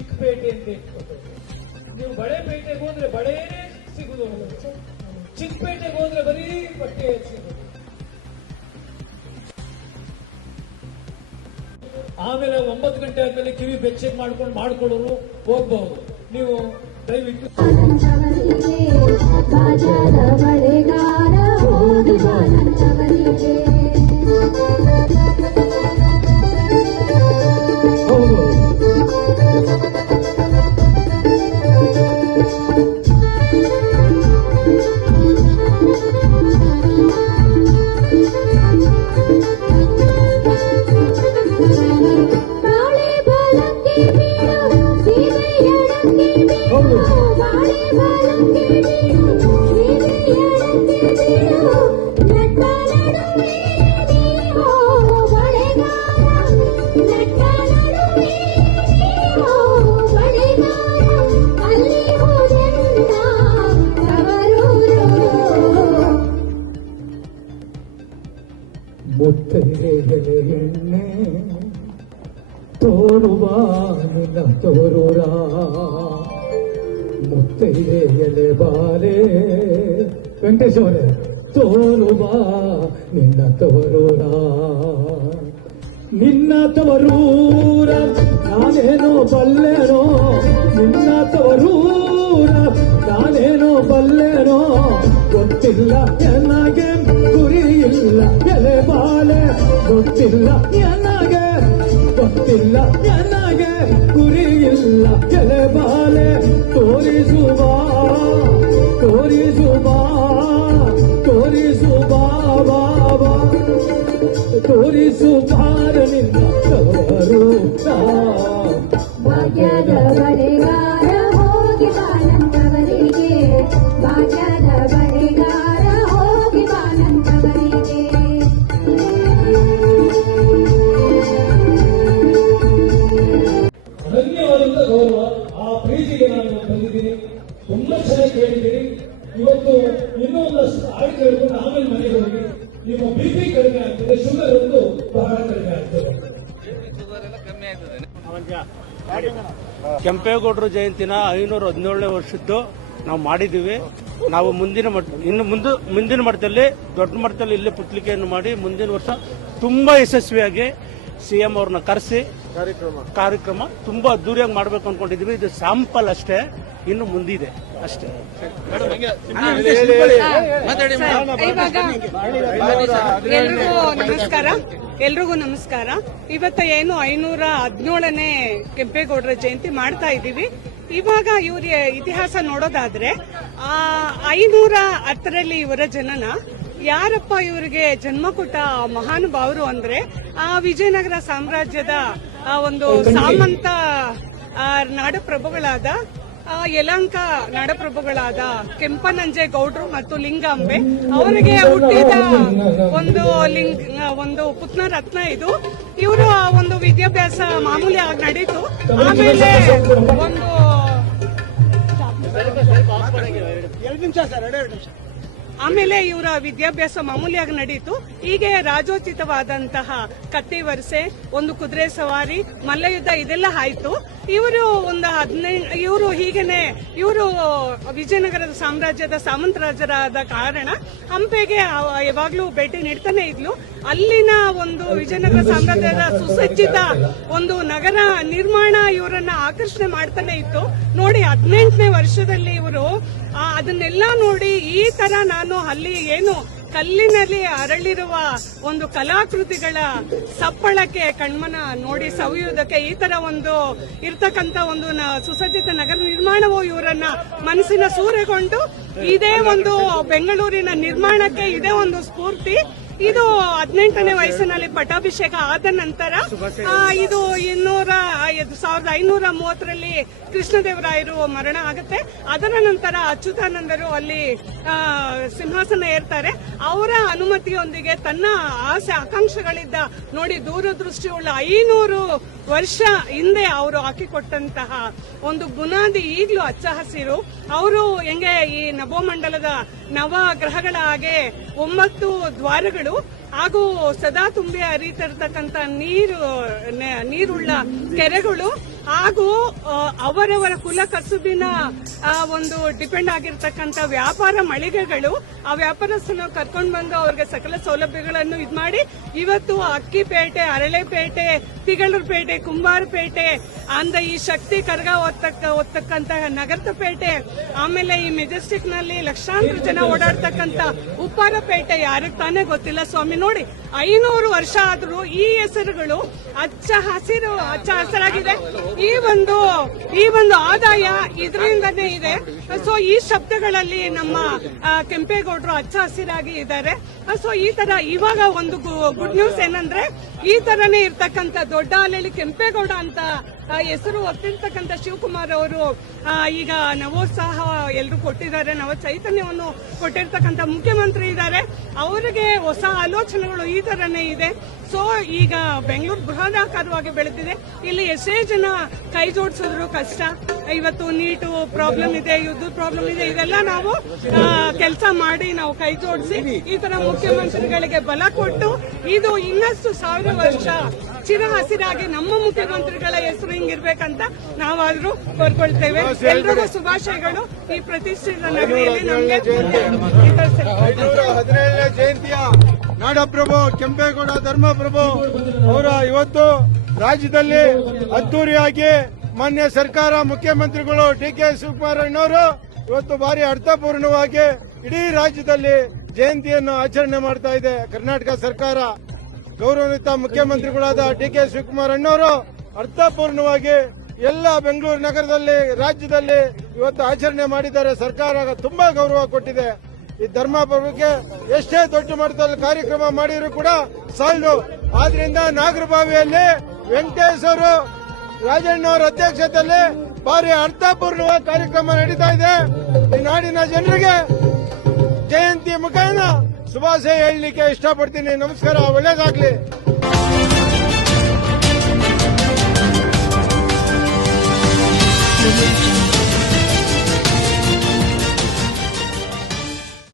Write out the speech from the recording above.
ಚಿಕ್ಕಪೇಟೆ ಅಂತ ಇಟ್ಕೊಬೇಕು. ನೀವು ಬಳೆಪೇಟೆಗೆ ಹೋದ್ರೆ ಬಳೆನೇ ಸಿಗುದು, ಚಿಕ್ಕಪೇಟೆಗೆ ಹೋದ್ರೆ ಬರೀ ಬಟ್ಟೆ ಸಿಗುದು. ಆಮೇಲೆ 9 ಗಂಟೆ ಆದ್ಮೇಲೆ ಕಿವಿ ಬೆಚ್ಚಗೆ ಮಾಡ್ಕೊಳ್ಳೋರು ಹೋಗ್ಬಹುದು. ನೀವು ದಯವಿಟ್ಟು ಮುತ್ತೈದೆಗೆ ಎಣ್ಣೆ ತೋರುವ ನಿನ್ನ ತೋರೂರ, ಮುತ್ತೈದೆಯಲೆ ಬಾಲೆ ವೆಂಕಟೇಶ್ವರೇ ತೋರುವ ನಿನ್ನ ತವರೂರ. ನಿನ್ನ ತವರೂರ ನಾನೇನೋ ಬಲ್ಲೆನೋ, ನಿನ್ನ ತವರೂರ ನಾನೇನೋ ಬಲ್ಲೆನೋ, ಗೊತ್ತಿಲ್ಲ ನನಗೆ ಗುರಿ ಇಲ್ಲ ಎಲೆ ಬಾಲೆ, ಗೊತ್ತಿಲ್ಲ ನನಗೆ, ಗೊತ್ತಿಲ್ಲ ನನಗೆ ಗುರಿ ಇಲ್ಲ ಎಲೆ ಬಾಲೆ. ತೋರಿಸುವ ತೋರಿಸುವ ತೋರಿಸುವ ಬಾಬಾ, ತೋರಿಸುವಾರ ನಿನ್ನ ತವರು ಭಾಗ್ಯದ ಬಳೆಗಾರ ಹೋಗಿ ಬಾನಂತವರಿಗೆ, ಭಾಗ್ಯದ ಬಳೆಗಾರ ಹೋಗಿ ಬಾನಂತವರಿಗೆ. ಧನ್ಯವಾದಂತ ಗೌರವ, ಆ ಪ್ರೀತಿಗೆ ನಾನು ಬಂದಿದ್ದೀನಿ. ತುಂಬಾ ಚೆನ್ನಾಗಿ ಕೇಳಿದ್ದೀನಿ. ಇವತ್ತು ಇನ್ನೂ ಒಂದಷ್ಟು ಹಾಡು ಕೇಳ್ಕೊಂಡು ಆಮೇಲೆ ಮನೆಗೆ ಹೋಗಿ. ನಿಮ್ಮ BP ಕಡಿಮೆ ಆಗ್ತದೆ, ಶುಗರ್ ಒಂದು ಬಹಳ ಕಡಿಮೆ ಆಗ್ತದೆ. ಕೆಂಪೇಗೌಡರ ಜಯಂತಿನ 517ನೇ ವರ್ಷದ್ದು ನಾವು ಮಾಡಿದ್ದೀವಿ. ನಾವು ಮುಂದಿನ ಮಟ್ಟದಲ್ಲಿ ದೊಡ್ಡ ಮಟ್ಟದಲ್ಲಿ ಇಲ್ಲೇ ಪುತ್ಲಿಕೆಯನ್ನು ಮಾಡಿ ಮುಂದಿನ ವರ್ಷ ತುಂಬಾ ಯಶಸ್ವಿಯಾಗಿ CM ಅವ್ರನ್ನ ಕರೆಸಿ ಕಾರ್ಯಕ್ರಮ ತುಂಬಾ ಅದ್ದೂರಿಯಾಗಿ ಮಾಡ್ಬೇಕು ಅನ್ಕೊಂಡಿದೀವಿ. ಇದು ಸ್ಯಾಂಪಲ್ ಅಷ್ಟೇ, ಇನ್ನು ಮುಂದಿದೆ ಅಷ್ಟೇ. ಎಲ್ರಿಗೂ ನಮಸ್ಕಾರ. ಇವತ್ತು ಏನು 517ನೇ ಕೆಂಪೇಗೌಡರ ಜಯಂತಿ ಮಾಡ್ತಾ ಇದ್ದೀವಿ. ಇವಾಗ ಇವ್ರ ಇತಿಹಾಸ ನೋಡೋದಾದ್ರೆ 510ರಲ್ಲಿ ಇವರ ಜನನ. ಯಾರಪ್ಪ ಇವರಿಗೆ ಜನ್ಮ ಕೊಟ್ಟ ಮಹಾನುಭಾವರು ಅಂದ್ರೆ ಆ ವಿಜಯನಗರ ಸಾಮ್ರಾಜ್ಯದ ಒಂದು ಸಾಮಂತ ನಾಡಪ್ರಭುಗಳಾದ ಯಲಹಂಕ ನಾಡಪ್ರಭುಗಳಾದ ಕೆಂಪನಂಜೇಗೌಡರು ಮತ್ತು ಲಿಂಗಾಂಬೆ ಅವರಿಗೆ ಹುಟ್ಟಿದ ಒಂದು ಪುತ್ನ ರತ್ನ ಇದು. ಇವರು ಒಂದು ವಿದ್ಯಾಭ್ಯಾಸ ಮಾಮೂಲಿ ಆಗಿ ನಡೀತು. ಆಮೇಲೆ ಆಮೇಲೆ ಇವರ ವಿದ್ಯಾಭ್ಯಾಸ ಮಾಮೂಲಿಯಾಗಿ ನಡೀತು. ಹೀಗೆ ರಾಜೋಚಿತವಾದಂತಹ ಕತ್ತಿ ವರಸೆ, ಒಂದು ಕುದುರೆ ಸವಾರಿ, ಮಲ್ಲಯುದ್ಧ ಇದೆಲ್ಲ ಆಯ್ತು. ಇವರು ಇವರು ಹೀಗೇನೆ ಇವರು ವಿಜಯನಗರದ ಸಾಮ್ರಾಜ್ಯದ ಸಾಮಂತರಾಜರಾದ ಕಾರಣ ಹಂಪೆಗೆ ಯಾವಾಗ್ಲೂ ಭೇಟಿ ನೀಡ್ತಾನೆ ಇದ್ಲು. ಅಲ್ಲಿನ ಒಂದು ವಿಜಯನಗರ ಸಾಮ್ರಾಜ್ಯದ ಸುಸಜ್ಜಿತ ಒಂದು ನಗರ ನಿರ್ಮಾಣ ಇವರನ್ನ ಆಕರ್ಷಣೆ ಮಾಡ್ತಾನೆ ಇತ್ತು. ನೋಡಿ 18ನೇ ವರ್ಷದಲ್ಲಿ ಇವರು ಅದನ್ನೆಲ್ಲ ನೋಡಿ ಈ ತರ ನಾನು ಅಲ್ಲಿ ಏನು ಕಲ್ಲಿನಲ್ಲಿ ಅರಳಿರುವ ಒಂದು ಕಲಾಕೃತಿಗಳ ಸಪ್ಪಳಕ್ಕೆ ಕಣ್ಮನ ನೋಡಿ ಸವಿಯುವುದಕ್ಕೆ ಈ ತರ ಒಂದು ಇರ್ತಕ್ಕಂಥ ಒಂದು ಸುಸಜ್ಜಿತ ನಗರ ನಿರ್ಮಾಣವು ಇವರನ್ನ ಮನಸ್ಸಿನ ಸೂರೆಗೊಂಡು ಇದೇ ಒಂದು ಬೆಂಗಳೂರಿನ ನಿರ್ಮಾಣಕ್ಕೆ ಇದೇ ಒಂದು ಸ್ಫೂರ್ತಿ. ಇದು 18ನೇ ವಯಸ್ಸಿನಲ್ಲಿ ಪಟ್ಟಾಭಿಷೇಕ ಆದ ನಂತರ ಇದು 1530ರಲ್ಲಿ ಕೃಷ್ಣದೇವರಾಯರು ಮರಣ ಆಗುತ್ತೆ. ಅದರ ನಂತರ ಅಚ್ಯುತಾನಂದರು ಅಲ್ಲಿ ಸಿಂಹಾಸನ ಏರ್ತಾರೆ. ಅವರ ಅನುಮತಿಯೊಂದಿಗೆ ತನ್ನ ಆಸೆ ಆಕಾಂಕ್ಷೆಗಳಿದ್ದ ನೋಡಿ ದೂರದೃಷ್ಟಿಯುಳ್ಳ 500 ವರ್ಷ ಹಿಂದೆ ಅವರು ಹಾಕಿಕೊಟ್ಟಂತಹ ಒಂದು ಬುನಾದಿ ಈಗಲೂ ಹಚ್ಚ ಹಸಿರು. ಅವರು ಹೆಂಗೆ ಈ ನಭೋಮಂಡಲದ ನವ ಗ್ರಹಗಳ ಹಾಗೆ 9 ದ್ವಾರಗಳು ಹಾಗೂ ಸದಾ ತುಂಬಿ ಹರಿತಿರ್ತಕ್ಕಂಥ ನೀರುಳ್ಳ ಕೆರೆಗಳು ಹಾಗೂ ಅವರವರ ಕುಲ ಕಸುಬಿನ ಒಂದು ಡಿಪೆಂಡ್ ಆಗಿರ್ತಕ್ಕಂಥ ವ್ಯಾಪಾರ ಮಳಿಗೆಗಳು ಆ ವ್ಯಾಪಾರಸ್ಥನ ಕರ್ಕೊಂಡು ಬಂದು ಅವ್ರಿಗೆ ಸಕಲ ಸೌಲಭ್ಯಗಳನ್ನು ಇದು ಮಾಡಿ ಇವತ್ತು ಅಕ್ಕಿಪೇಟೆ, ಅರಳೆಪೇಟೆ, ತಿಗಳೂರುಪೇಟೆ, ಕುಂಬಾರಪೇಟೆ ಅಂದ ಈ ಶಕ್ತಿ ಕರ್ಗ ಒತ್ತಕ್ಕಂತಹ ನಗರಪೇಟೆ, ಆಮೇಲೆ ಈ ಮೆಜೆಸ್ಟಿಕ್ ನಲ್ಲಿ ಲಕ್ಷಾಂತರ ಜನ ಓಡಾಡ್ತಕ್ಕಂಥ ಉಪ್ಪಾರಪೇಟೆ ಯಾರಿಗೆ ತಾನೇ ಗೊತ್ತಿಲ್ಲ ಸ್ವಾಮಿ. ನೋಡಿ 500 ವರ್ಷ ಆದ್ರೂ ಈ ಹೆಸರುಗಳು ಹಚ್ಚ ಹಸಿರಾಗಿದೆ. ಈ ಒಂದು ಆದಾಯ ಇದರಿಂದನೇ ಇದೆ. ಸೊ ಈ ಶಬ್ದಗಳಲ್ಲಿ ನಮ್ಮ ಕೆಂಪೇಗೌಡರು ಹಚ್ಚ ಹಸಿರಾಗಿ ಇದ್ದಾರೆ. ಸೊ ಈ ತರ ಇವಾಗ ಒಂದು ಗುಡ್ ನ್ಯೂಸ್ ಏನಂದ್ರೆ ಈ ತರನೇ ಇರ್ತಕ್ಕಂಥ ದೊಡ್ಡ ಅಲೆಯಲ್ಲಿ ಕೆಂಪೇಗೌಡ ಅಂತ ಹೆಸರು ಹೊತ್ತಿರ್ತಕ್ಕಂಥ ಶಿವಕುಮಾರ್ ಅವರು ಈಗ ನವೋತ್ಸಾಹ ಎಲ್ಲರೂ ಕೊಟ್ಟಿದ್ದಾರೆ, ನವ ಚೈತನ್ಯವನ್ನು ಕೊಟ್ಟಿರ್ತಕ್ಕಂಥ ಮುಖ್ಯಮಂತ್ರಿ ಇದ್ದಾರೆ. ಅವರಿಗೆ ಹೊಸ ಆಲೋಚನೆಗಳು ಈ ತರನೇ ಇದೆ. ಸೊ ಈಗ ಬೆಂಗಳೂರು ಬೃಹದಾಕಾರವಾಗಿ ಬೆಳೆದಿದೆ. ಇಲ್ಲಿ ಎಷ್ಟೇ ಜನ ಕೈ ಜೋಡಿಸಿದ್ರು ಕಷ್ಟ. ಇವತ್ತು ನೀಟು ಪ್ರಾಬ್ಲಮ್ ಇದೆ, ಯುದ್ಧದ ಪ್ರಾಬ್ಲಮ್ ಇದೆ, ಇದೆಲ್ಲ ನಾವು ಕೆಲಸ ಮಾಡಿ ನಾವು ಕೈ ಜೋಡಿಸಿ ಈ ತರ ಮುಖ್ಯಮಂತ್ರಿಗಳಿಗೆ ಬಲ ಕೊಟ್ಟು ಇದು ಇನ್ನಷ್ಟು 1000 ವರ್ಷ ಚಿರ ಹಸಿರಾಗಿ ನಮ್ಮ ಮುಖ್ಯಮಂತ್ರಿಗಳ ಹೆಸರು ಹಿಂಗಿರ್ಬೇಕಂತ ನಾವಾದ್ರೂ ಕೋರ್ಕೊಳ್ತೇವೆ. ಎಲ್ರಿಗೂ ಶುಭಾಶಯಗಳು. ಈ ಪ್ರತಿಷ್ಠಿತ ನಗರಿಯಲ್ಲಿ ನಮಗೆ 517ನೇ ಜಯಂತಿಯ ನಾಡಪ್ರಭು ಕೆಂಪೇಗೌಡ ಧರ್ಮಪ್ರಭು ಅವರ ಇವತ್ತು ರಾಜ್ಯದಲ್ಲಿ ಅದ್ದೂರಿಯಾಗಿ ಮಾನ್ಯ ಸರ್ಕಾರ ಮುಖ್ಯಮಂತ್ರಿಗಳು ಡಿ.ಕೆ. ಶಿವಕುಮಾರ್ ಅಣ್ಣವರು ಇವತ್ತು ಭಾರಿ ಅರ್ಥಪೂರ್ಣವಾಗಿ ಇಡೀ ರಾಜ್ಯದಲ್ಲಿ ಜಯಂತಿಯನ್ನು ಆಚರಣೆ ಮಾಡ್ತಾ ಇದೆ. ಕರ್ನಾಟಕ ಸರ್ಕಾರ ಗೌರವಾನ್ವಿತ ಮುಖ್ಯಮಂತ್ರಿಗಳಾದ ಡಿ.ಕೆ. ಶಿವಕುಮಾರ್ ಅಣ್ಣವರು ಅರ್ಥಪೂರ್ಣವಾಗಿ ಎಲ್ಲ ಬೆಂಗಳೂರು ನಗರದಲ್ಲಿ ರಾಜ್ಯದಲ್ಲಿ ಇವತ್ತು ಆಚರಣೆ ಮಾಡಿದ್ದಾರೆ. ಸರ್ಕಾರ ತುಂಬಾ ಗೌರವ ಕೊಟ್ಟಿದೆ. ಈ ಧರ್ಮಪ್ರಭುಗೆ ಎಷ್ಟೇ ದೊಡ್ಡ ಮಟ್ಟದಲ್ಲಿ ಕಾರ್ಯಕ್ರಮ ಮಾಡಿದ್ರು ಕೂಡ ಸಾಲದು. ಆದ್ರಿಂದ ನಾಗರಬಾವಿಯಲ್ಲಿ ವೆಂಕಟೇಶ್ ಅವರು ರಾಜಣ್ಣವರ ಅಧ್ಯಕ್ಷತೆಯಲ್ಲಿ ಭಾರಿ ಅರ್ಥಪೂರ್ಣವಾದ ಕಾರ್ಯಕ್ರಮ ನಡೀತಾ ಇದೆ. ಈ ನಾಡಿನ ಜನರಿಗೆ ಜಯಂತಿ ಮುಖೇನ ಶುಭಾಶಯ ಹೇಳಲಿಕ್ಕೆ ಇಷ್ಟಪಡ್ತೀನಿ. ನಮಸ್ಕಾರ, ಒಳ್ಳೇದಾಗ್ಲಿ.